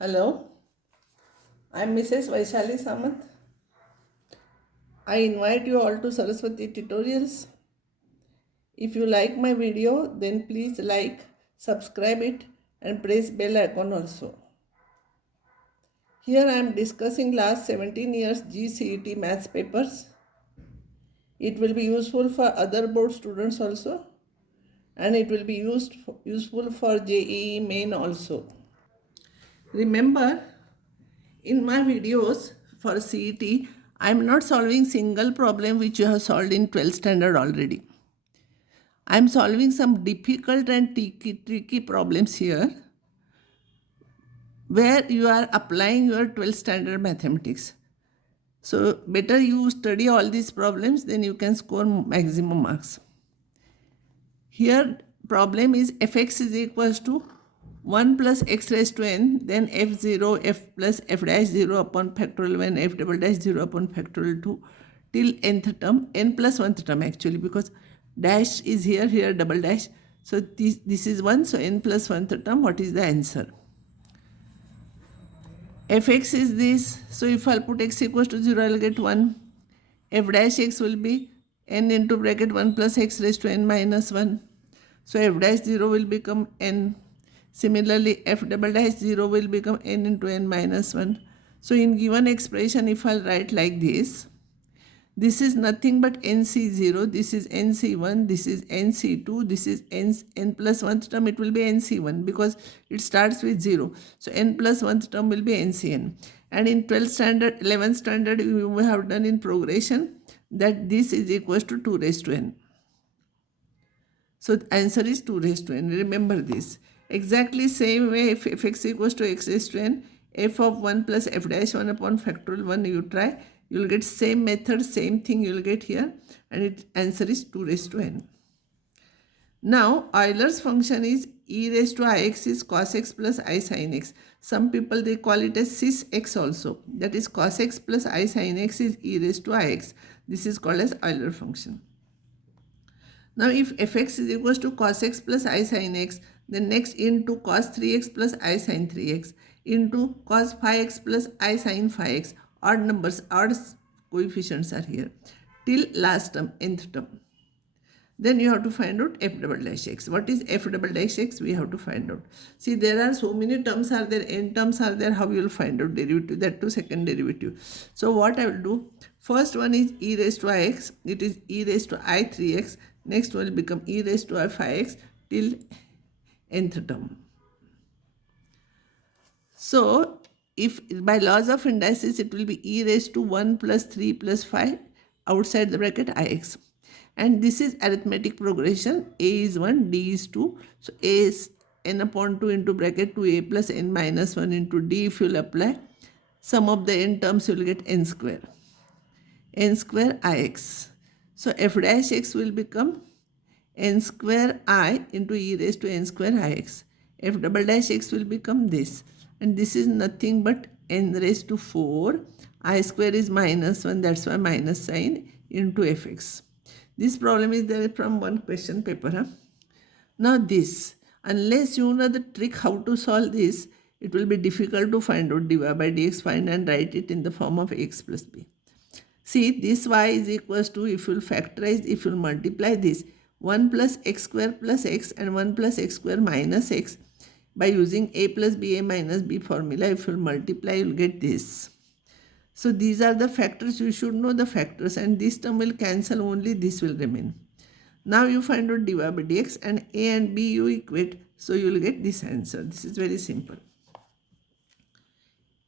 Hello, I'm Mrs. Vaishali Samant. I invite you all to Saraswati tutorials. If you like my video, then please like, subscribe it and press bell icon also. Here I am discussing last 17 years C.E.T maths papers. It will be useful for other board students also, and it will be useful for JEE main also. Remember, in my videos for C.E.T, I am not solving single problem which you have solved in 12th standard already. I am solving some difficult and tricky problems here where you are applying your 12th standard mathematics. So better you study all these problems, then you can score maximum marks. Here problem is fx is equals to 1 plus x raised to n, then f0, f plus f dash 0 upon factorial 1, f double dash 0 upon factorial 2 till nth term, n plus 1th term actually, because dash is here double dash. So this is 1, so n plus 1th term, what is the answer? Fx is this, so if I'll put x equals to 0, I'll get 1. F dash x will be n into bracket 1 plus x raised to n minus 1. So f dash 0 will become n. Similarly, f double dash 0 will become n into n minus 1. So in given expression, if I'll write like this is nothing but nc0, this is nc1, this is nc2, this is n plus 1th term, it will be nc1 because it starts with 0. So n plus 1th term will be ncn. And in 12th standard, 11th standard, you have done in progression that this is equals to 2 raised to n. So the answer is 2 raised to n. Remember this. Exactly same way, if fx equals to x raised to n, f of 1 plus f dash 1 upon factorial 1 you try, you will get same method, same thing you will get here, and its answer is 2 raised to n. Now Euler's function is e raised to ix is cos x plus I sin x. Some people they call it as cis x also. That is cos x plus I sin x is e raised to ix. This is called as Euler function. Now if fx is equals to cos x plus I sin x, then next into cos 3x plus I sin 3x into cos phi x plus I sin phi x. Odd numbers, odd coefficients are here till last term, nth term. Then you have to find out f double dash x. What is f double dash x? We have to find out. See, there are so many terms are there, n terms are there. How you will find out derivative? That too second derivative. So what I will do? First one is e raised to ix. It is e raised to I 3x. Next one will become e raised to I 5x till nth term. So if by laws of indices it will be e raised to 1 plus 3 plus 5 outside the bracket ix. And this is arithmetic progression. A is 1, D is 2. So A is n upon 2 into bracket 2a plus n minus 1 into D. If you will apply sum of the n terms, you will get n square. N square ix. So f dash x will become n square I into e raised to n square ix. F double dash x will become this. And this is nothing but n raised to 4. I square is minus 1. That's why minus sign into fx. This problem is there from one question paper. Now this, unless you know the trick how to solve this, it will be difficult to find out dy by dx, find and write it in the form of x plus b. See, this y is equals to, if you will factorize, if you will multiply this, 1 plus x square plus x and 1 plus x square minus x, by using a plus b, a minus b formula, if you will multiply, you will get this. So these are the factors, you should know the factors, and this term will cancel, only this will remain. Now you find out dy by dx and a and b you equate, so you will get this answer. This is very simple.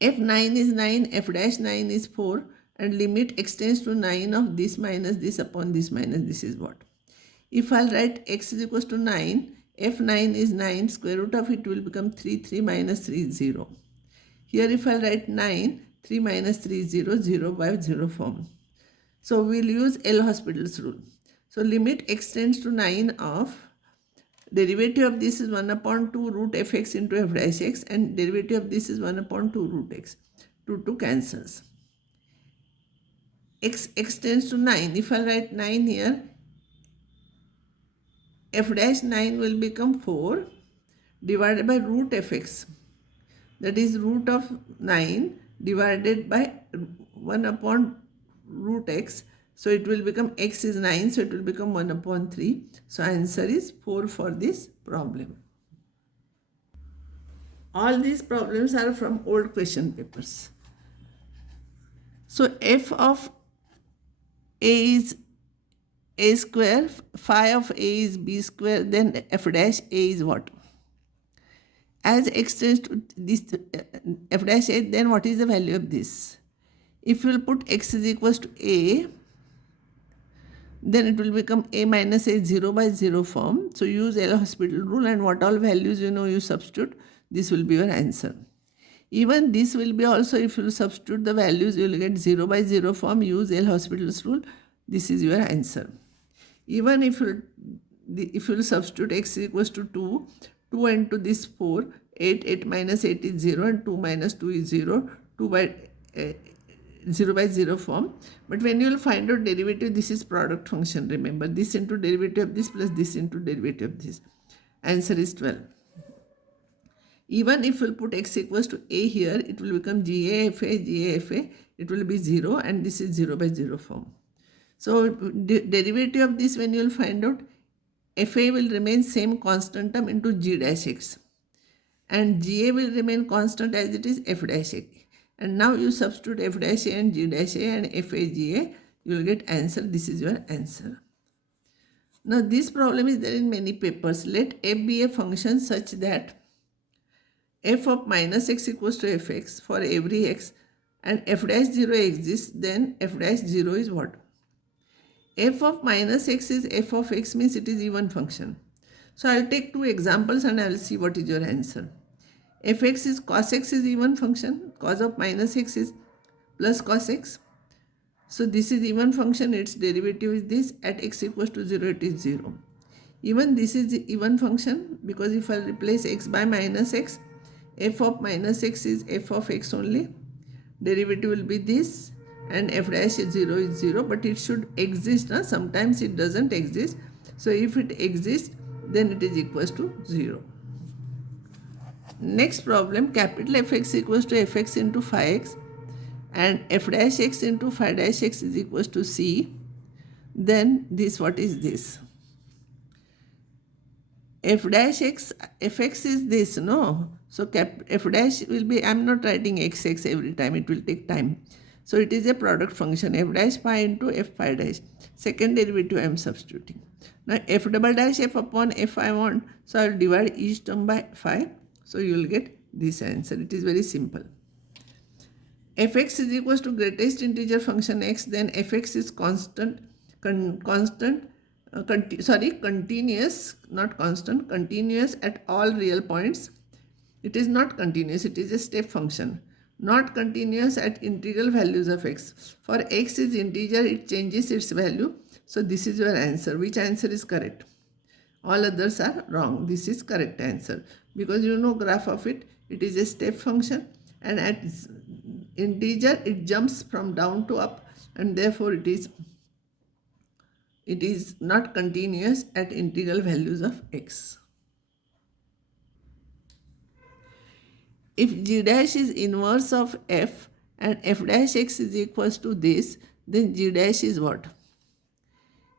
f9 is 9, f dash 9 is 4, and limit extends to 9 of this minus this upon this minus this is what? If I'll write x is equals to 9, f9 is 9, square root of it will become 3, 3 minus 3 is 0. Here if I'll write 9, 3 minus 3 is 0, 0 by 0 form. So we'll use L'Hospital's rule. So limit extends to 9 of, derivative of this is 1 upon 2 root fx into f dash x, and derivative of this is 1 upon 2 root x. 2 cancels. X extends to 9. If I write 9 here, f dash 9 will become 4 divided by root fx. that is root of 9 divided by 1 upon root x. So it will become x is 9, so it will become 1 upon 3. So answer is 4 for this problem. All these problems are from old question papers. So f of a is a square, phi of a is b square, then f dash a is what? As x tends to this f dash a, then what is the value of this? If you will put x is equals to a, then it will become a minus a 0 by 0 form. So use L'Hospital rule, and what all values you know you substitute, this will be your answer. Even this will be also, if you substitute the values, you will get 0 by 0 form. Use L'Hospital's rule. This is your answer. Even if you substitute x is equals to 2, 2 into this 4, 8, 8 minus 8 is 0, and 2 minus 2 is 0, 2 by 0 by 0 form. But when you will find out derivative, this is product function. Remember, this into derivative of this plus this into derivative of this. Answer is 12. Even if we'll put x equals to a here, it will become GAFA, GAFA. It will be 0, and this is 0 by 0 form. So derivative of this, when you will find out, FA will remain same constant term into G dash x. And GA will remain constant as it is F dash A. And now you substitute F dash A and G dash A and FAGA, you will get answer. This is your answer. Now this problem is there in many papers. Let f be a function such that f of minus x equals to fx for every x, and f dash 0 exists, then f dash 0 is what? F of minus x is f of x, means it is even function. So I'll take two examples and I'll see what is your answer. Fx is cos x is even function, cos of minus x is plus cos x. So this is even function, its derivative is this, at x equals to 0 it is 0. Even this is the even function, because if I replace x by minus x, f of minus x is f of x only, derivative will be this, and f dash 0 is 0, but it should exist. Sometimes it doesn't exist. So if it exists, then it is equals to 0. Next problem, capital Fx equals to fx into phi x, and f dash x into phi dash x is equals to c. Then this, what is this? F dash x, fx is this, no? So f dash will be, I am not writing xx every time, it will take time. So it is a product function, f dash phi into f phi dash. Second derivative I am substituting. Now f double dash f upon f I want, so I will divide each term by phi. So you will get this answer. It is very simple. Fx is equals to greatest integer function x, then fx is continuous, not constant, continuous at all real points. It is not continuous, it is a step function. Not continuous at integral values of x. For x is integer, it changes its value. So this is your answer. Which answer is correct? All others are wrong. This is correct answer. Because you know graph of it, it is a step function, and at integer it jumps from down to up, and therefore it is not continuous at integral values of x. If g dash is inverse of f and f dash x is equals to this, then g dash is what?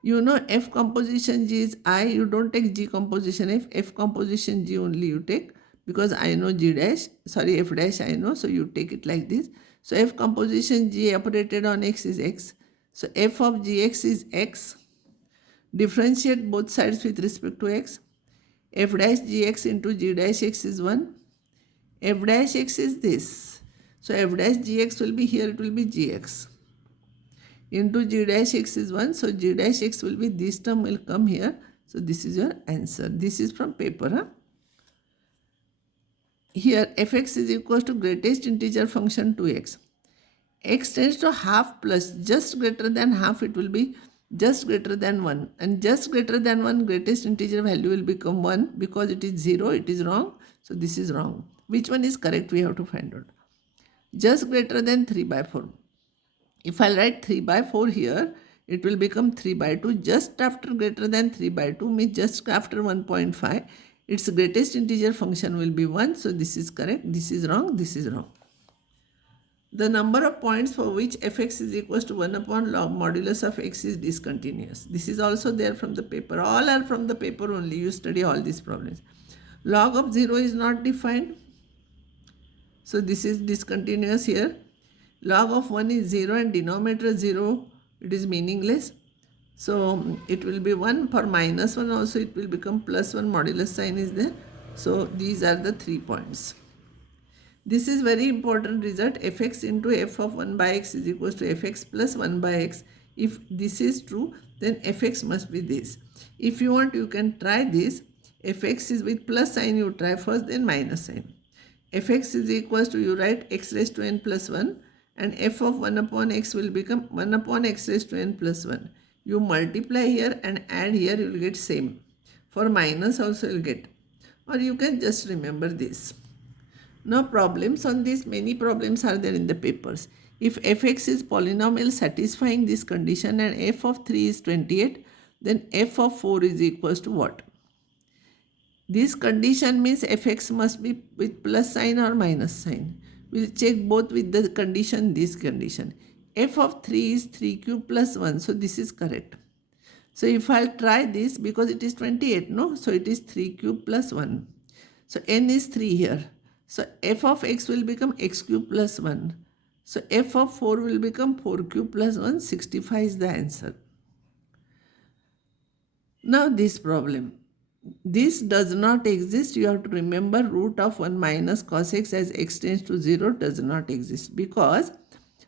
You know f composition g is I, you don't take g composition f composition g only you take, because I know g dash, sorry f dash I know, so you take it like this. So f composition g operated on x is x. So f of gx is x. Differentiate both sides with respect to x. F dash gx into g dash x is 1. F dash x is this. So f dash gx will be here, it will be gx. Into g dash x is 1. So g dash x will be, this term will come here. So this is your answer. This is from paper. Here fx is equal to greatest integer function 2x. X tends to half plus, just greater than half, it will be just greater than 1. And just greater than 1, greatest integer value will become 1, because it is 0, it is wrong. So this is wrong. Which one is correct? We have to find out. Just greater than 3 by 4. If I write 3 by 4 here, it will become 3 by 2. Just after greater than 3 by 2 means just after 1.5. its greatest integer function will be 1. So this is correct, this is wrong, this is wrong. The number of points for which fx is equals to 1 upon log modulus of x is discontinuous. This is also there from the paper. All are from the paper only. You study all these problems. Log of 0 is not defined. So this is discontinuous here. Log of 1 is 0 and denominator 0. It is meaningless. So it will be 1. For minus 1 also it will become plus 1. Modulus sign is there. So these are the 3 points. This is very important result. Fx into f of 1 by x is equals to fx plus 1 by x. If this is true, then fx must be this. If you want, you can try this. Fx is with plus sign, you try first, then minus sign. Fx is equals to, you write x raised to n plus 1, and f of 1 upon x will become 1 upon x raised to n plus 1. You multiply here and add here, you will get same. For minus also you will get. Or you can just remember this. Now problems on this, many problems are there in the papers. If fx is polynomial satisfying this condition and f of 3 is 28, then f of 4 is equals to what? This condition means fx must be with plus sign or minus sign. We'll check both with the condition, this condition. F of 3 is 3 cube plus 1, so this is correct. So if I'll try this, because it is 28, no? So it is 3 cube plus 1. So n is 3 here. So f of x will become x cube plus 1. So f of 4 will become 4 cube plus 1. 65 is the answer. Now this problem. This does not exist. You have to remember root of 1 minus cos x as x tends to 0 does not exist. Because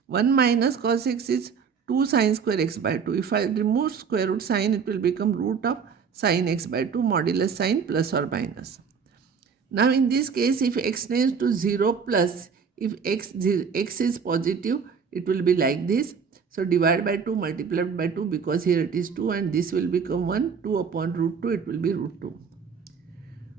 1 minus cos x is 2 sine square x by 2. If I remove square root sign, it will become root of sine x by 2 modulus sine plus or minus. Now in this case, if x tends to 0 plus, if x is positive, it will be like this. So divide by 2, multiplied by 2, because here it is 2 and this will become 1. 2 upon root 2, it will be root 2.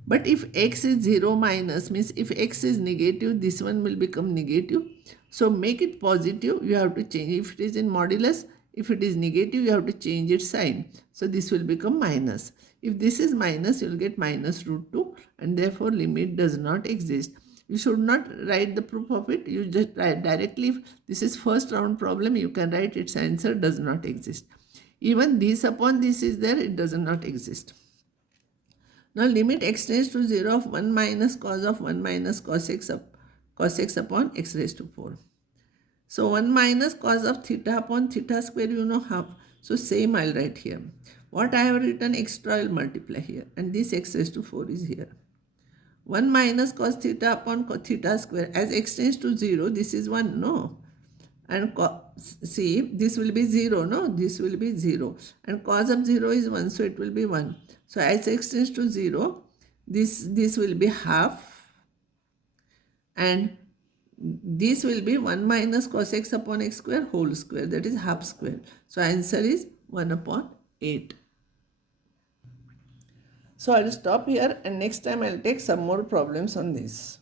But if x is 0 minus, means if x is negative, this one will become negative. So make it positive, you have to change. If it is in modulus, if it is negative, you have to change its sign. So this will become minus. If this is minus, you will get minus root 2, and therefore limit does not exist. You should not write the proof of it. You just write directly. If this is first round problem, you can write its answer does not exist. Even this upon this is there, it does not exist. Now limit x tends to 0 of 1 minus cos of 1 minus cos x upon x raised to 4. So 1 minus cos of theta upon theta square, you know half. So same I'll write here. What I have written extra, I will multiply here. And this x raised to 4 is here. 1 minus cos theta upon cos theta square. As x tends to 0, this is 1, no? And see, this will be 0, no? This will be 0. And cos of 0 is 1, so it will be 1. So as x tends to 0, this will be half. And this will be 1 minus cos x upon x square whole square, that is half square. So answer is 1 upon 8. So I will stop here and next time I will take some more problems on this.